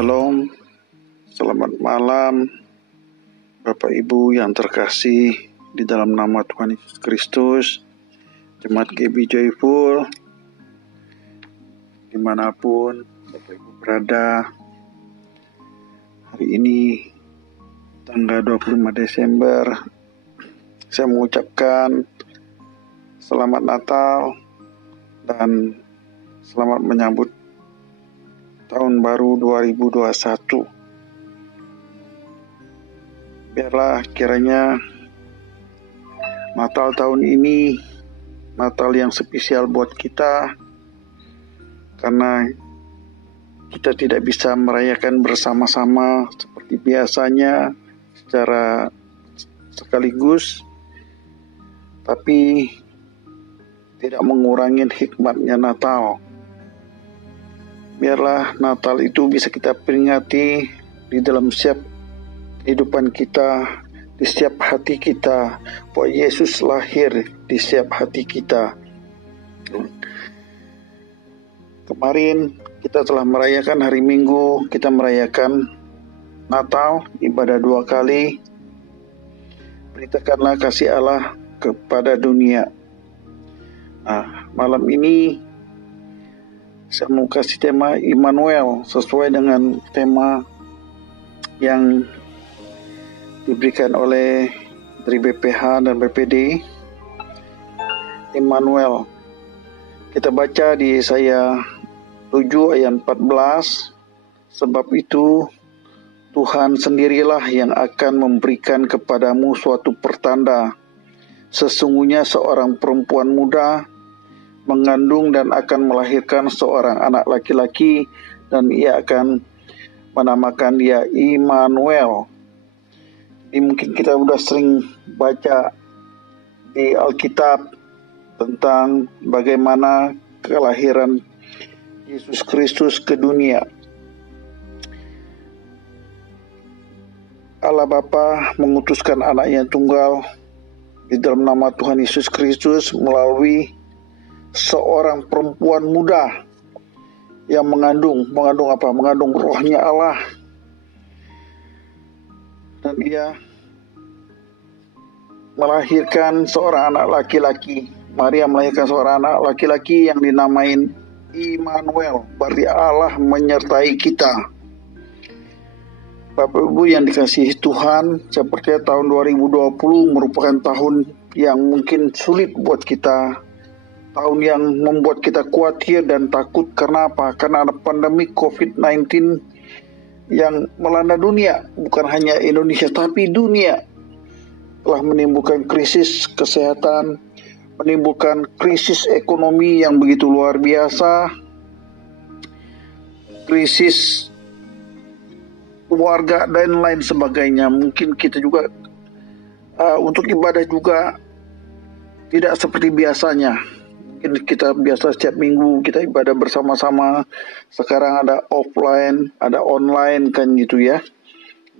Shalom, selamat malam Bapak Ibu yang terkasih di dalam nama Tuhan Yesus Kristus, Jemaat GB Joyful, dimanapun Bapak Ibu berada. Hari ini tanggal 25 Desember, saya mengucapkan selamat Natal dan selamat menyambut tahun baru 2021. Biarlah kiranya Natal tahun ini Natal yang spesial buat kita, karena kita tidak bisa merayakan bersama-sama seperti biasanya secara sekaligus, tapi tidak mengurangi hikmatnya Natal. Biarlah Natal itu bisa kita peringati di dalam setiap kehidupan kita, di setiap hati kita, bahwa Yesus lahir di setiap hati kita. Kemarin kita telah merayakan hari Minggu, kita merayakan Natal, ibadah 2 kali. Beritakanlah kasih Allah kepada dunia. Nah, malam ini saya mau kasih tema Immanuel sesuai dengan tema yang diberikan oleh dari BPH dan BPD. Immanuel. Kita baca di Yesaya 7 ayat 14. Sebab itu Tuhan sendirilah yang akan memberikan kepadamu suatu pertanda. Sesungguhnya seorang perempuan muda mengandung dan akan melahirkan seorang anak laki-laki, dan ia akan menamakan dia Immanuel. Jadi mungkin kita sudah sering baca di Alkitab tentang bagaimana kelahiran Yesus Kristus ke dunia. Allah Bapa mengutuskan anaknya tunggal di dalam nama Tuhan Yesus Kristus melalui seorang perempuan muda yang mengandung apa? Mengandung rohnya Allah. Dan ia melahirkan seorang anak laki-laki. Maria melahirkan seorang anak laki-laki yang dinamain Immanuel, berarti Allah menyertai kita. Bapak Ibu yang dikasihi Tuhan, saya percaya tahun 2020 merupakan tahun yang mungkin sulit buat kita. Tahun yang membuat kita khawatir dan takut. Karena apa? Karena ada pandemi COVID-19 yang melanda dunia. Bukan hanya Indonesia, tapi dunia. Telah menimbulkan krisis kesehatan, menimbulkan krisis ekonomi yang begitu luar biasa, krisis keluarga, dan lain sebagainya. Mungkin kita juga untuk ibadah juga tidak seperti biasanya. Kita biasa setiap minggu kita ibadah bersama-sama. Sekarang ada offline, ada online kan gitu ya.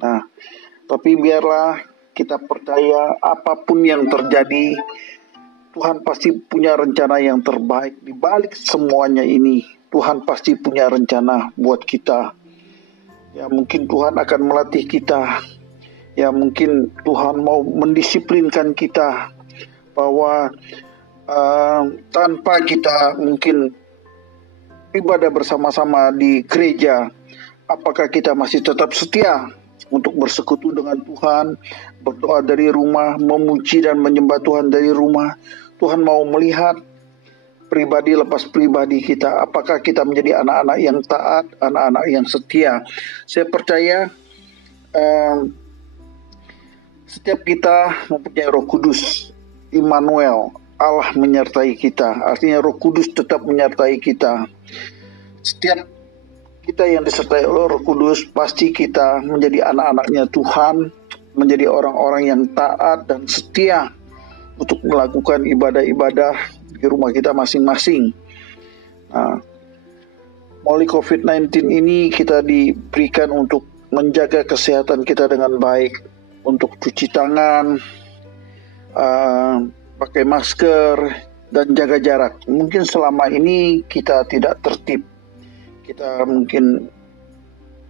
Nah, tapi biarlah kita percaya apapun yang terjadi, Tuhan pasti punya rencana yang terbaik. Di balik semuanya ini, Tuhan pasti punya rencana buat kita. Ya mungkin Tuhan akan melatih kita. Ya mungkin Tuhan mau mendisiplinkan kita bahwa tanpa kita mungkin ibadah bersama-sama di gereja, apakah kita masih tetap setia untuk bersekutu dengan Tuhan, berdoa dari rumah, memuji dan menyembah Tuhan dari rumah? Tuhan mau melihat pribadi lepas pribadi kita, apakah kita menjadi anak-anak yang taat, anak-anak yang setia. Saya percaya setiap kita mempunyai Roh Kudus, Immanuel, Allah menyertai kita. Artinya Roh Kudus tetap menyertai kita. Setiap kita yang disertai oleh Roh Kudus, pasti kita menjadi anak-anaknya Tuhan, menjadi orang-orang yang taat dan setia untuk melakukan ibadah-ibadah di rumah kita masing-masing. Nah, melalui COVID-19 ini kita diberikan untuk menjaga kesehatan kita dengan baik, untuk cuci tangan, pakai masker, dan jaga jarak. Mungkin selama ini kita tidak tertib. Kita mungkin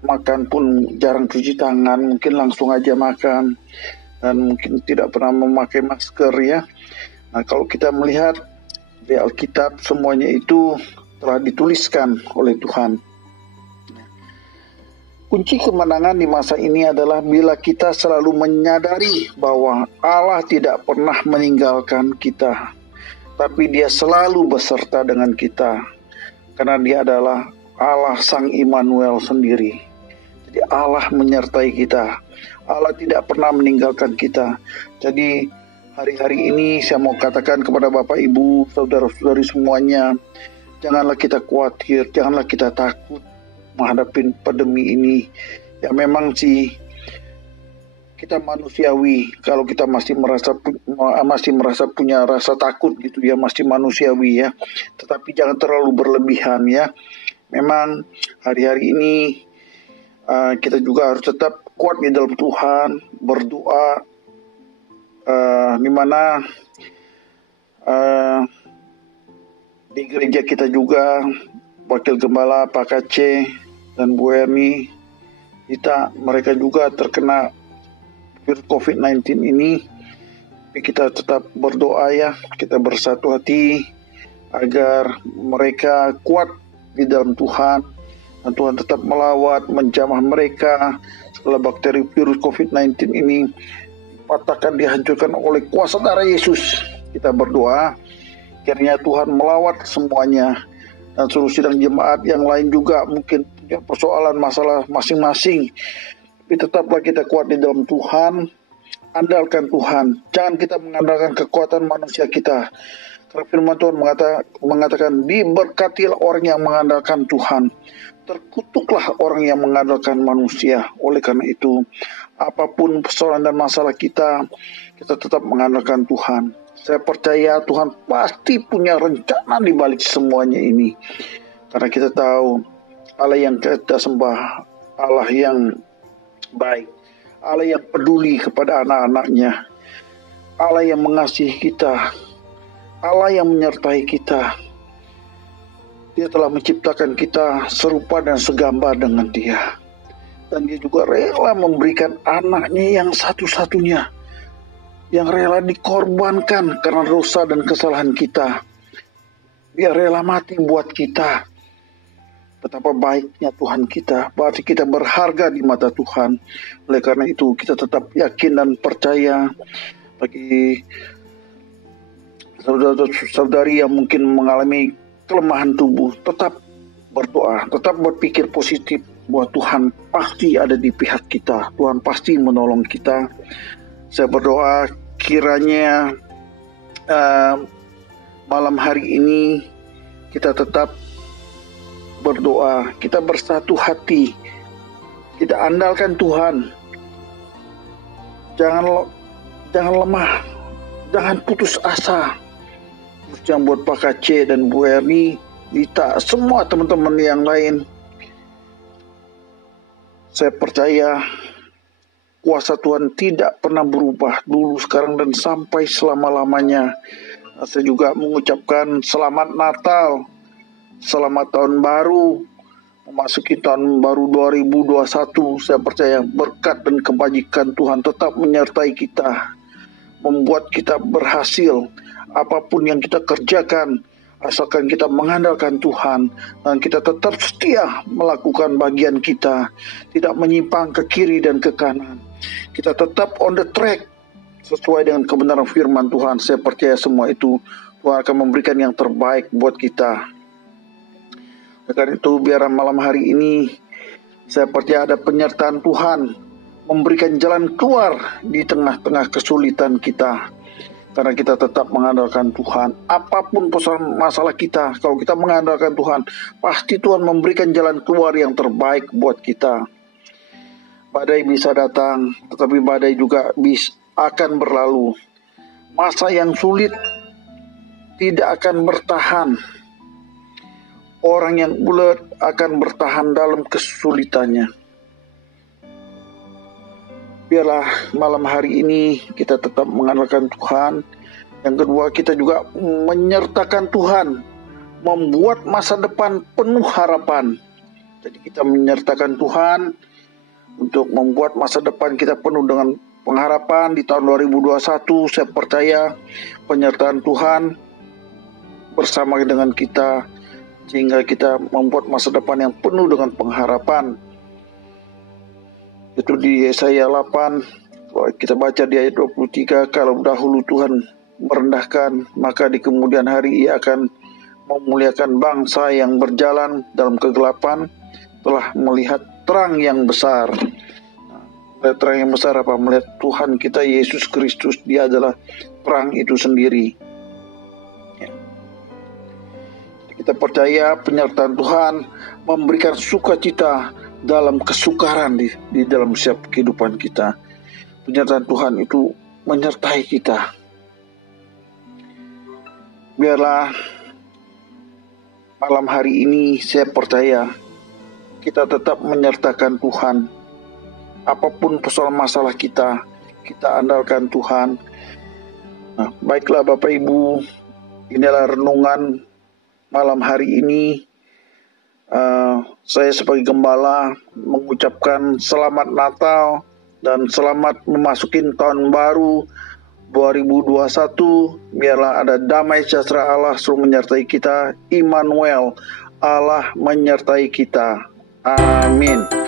makan pun jarang cuci tangan, mungkin langsung aja makan, dan mungkin tidak pernah memakai masker ya. Nah, kalau kita melihat di Alkitab, semuanya itu telah dituliskan oleh Tuhan. Kunci kemenangan di masa ini adalah bila kita selalu menyadari bahwa Allah tidak pernah meninggalkan kita, tapi Dia selalu beserta dengan kita, karena Dia adalah Allah Sang Immanuel sendiri. Jadi Allah menyertai kita, Allah tidak pernah meninggalkan kita. Jadi hari-hari ini saya mau katakan kepada Bapak Ibu, saudara-saudari semuanya, janganlah kita khawatir, janganlah kita takut menghadapi pandemi ini. Ya memang sih kita manusiawi kalau kita masih merasa punya rasa takut gitu ya, masih manusiawi ya. Tetapi jangan terlalu berlebihan ya. Memang hari-hari ini kita juga harus tetap kuat di dalam Tuhan, berdoa, di mana di gereja kita juga Wakil Gembala Pak Kace dan Bu Erni, mereka juga terkena virus COVID-19 ini. Tapi kita tetap berdoa ya, kita bersatu hati agar mereka kuat di dalam Tuhan, dan Tuhan tetap melawat, menjamah mereka. Segala bakteri virus COVID-19 ini dipatahkan, dihancurkan oleh kuasa darah Yesus. Kita berdoa kiranya Tuhan melawat semuanya, dan seluruh sidang jemaat yang lain juga mungkin punya persoalan masalah masing-masing. Tapi tetaplah kita kuat di dalam Tuhan, andalkan Tuhan. Jangan kita mengandalkan kekuatan manusia kita. Karena firman Tuhan mengatakan, diberkatilah orang yang mengandalkan Tuhan, terkutuklah orang yang mengandalkan manusia. Oleh karena itu, apapun persoalan dan masalah kita tetap mengandalkan Tuhan. Saya percaya Tuhan pasti punya rencana di balik semuanya ini. Karena kita tahu Allah yang kita sembah, Allah yang baik, Allah yang peduli kepada anak-anaknya, Allah yang mengasihi kita, Allah yang menyertai kita. Dia telah menciptakan kita serupa dan segambar dengan Dia. Dan Dia juga rela memberikan anaknya yang satu-satunya, yang rela dikorbankan karena dosa dan kesalahan kita. Dia rela mati buat kita. Betapa baiknya Tuhan kita, berarti kita berharga di mata Tuhan. Oleh karena itu kita tetap yakin dan percaya. Bagi saudara-saudari yang mungkin mengalami kelemahan tubuh, tetap berdoa, tetap berpikir positif bahwa Tuhan pasti ada di pihak kita. Tuhan pasti menolong kita. Saya berdoa kiranya malam hari ini kita tetap berdoa, kita bersatu hati, kita andalkan Tuhan. Jangan lemah, jangan putus asa. Yang buat Pak Kace dan Bu Erni, Dita, semua teman-teman yang lain, saya percaya kuasa Tuhan tidak pernah berubah dulu, sekarang, dan sampai selama-lamanya. Saya juga mengucapkan selamat Natal, selamat tahun baru, memasuki tahun baru 2021. Saya percaya berkat dan kebajikan Tuhan tetap menyertai kita, membuat kita berhasil. Apapun yang kita kerjakan, asalkan kita mengandalkan Tuhan, dan kita tetap setia melakukan bagian kita, tidak menyimpang ke kiri dan ke kanan. Kita tetap on the track sesuai dengan kebenaran firman Tuhan. Saya percaya semua itu Tuhan akan memberikan yang terbaik buat kita. Karena itu biar malam hari ini saya percaya ada penyertaan Tuhan, memberikan jalan keluar di tengah-tengah kesulitan kita. Karena kita tetap mengandalkan Tuhan. Apapun persoalan masalah kita, kalau kita mengandalkan Tuhan, pasti Tuhan memberikan jalan keluar yang terbaik buat kita. Badai bisa datang, tetapi badai juga akan berlalu. Masa yang sulit tidak akan bertahan. Orang yang ulet akan bertahan dalam kesulitannya. Biarlah malam hari ini kita tetap mengandalkan Tuhan. Yang kedua, kita juga menyertakan Tuhan, membuat masa depan penuh harapan. Jadi kita menyertakan Tuhan untuk membuat masa depan kita penuh dengan pengharapan. Di tahun 2021 saya percaya penyertaan Tuhan bersama dengan kita, sehingga kita membuat masa depan yang penuh dengan pengharapan. Itu di Yesaya 8, kita baca di ayat 23, kalau dahulu Tuhan merendahkan, maka di kemudian hari Ia akan memuliakan bangsa yang berjalan dalam kegelapan, telah melihat terang yang besar. Melihat terang yang besar apa? Melihat Tuhan kita Yesus Kristus, Dia adalah terang itu sendiri. Kita percaya penyertaan Tuhan memberikan sukacita dalam kesukaran di dalam setiap kehidupan kita. Penyertaan Tuhan itu menyertai kita. Biarlah malam hari ini saya percaya kita tetap menyertakan Tuhan. Apapun persoalan masalah kita andalkan Tuhan. Nah, baiklah Bapak Ibu, inilah renungan malam hari ini. Saya sebagai gembala mengucapkan selamat Natal dan selamat memasuki tahun baru 2021. Biarlah ada damai sejahtera Allah selalu menyertai kita. Immanuel, Allah menyertai kita. Amin.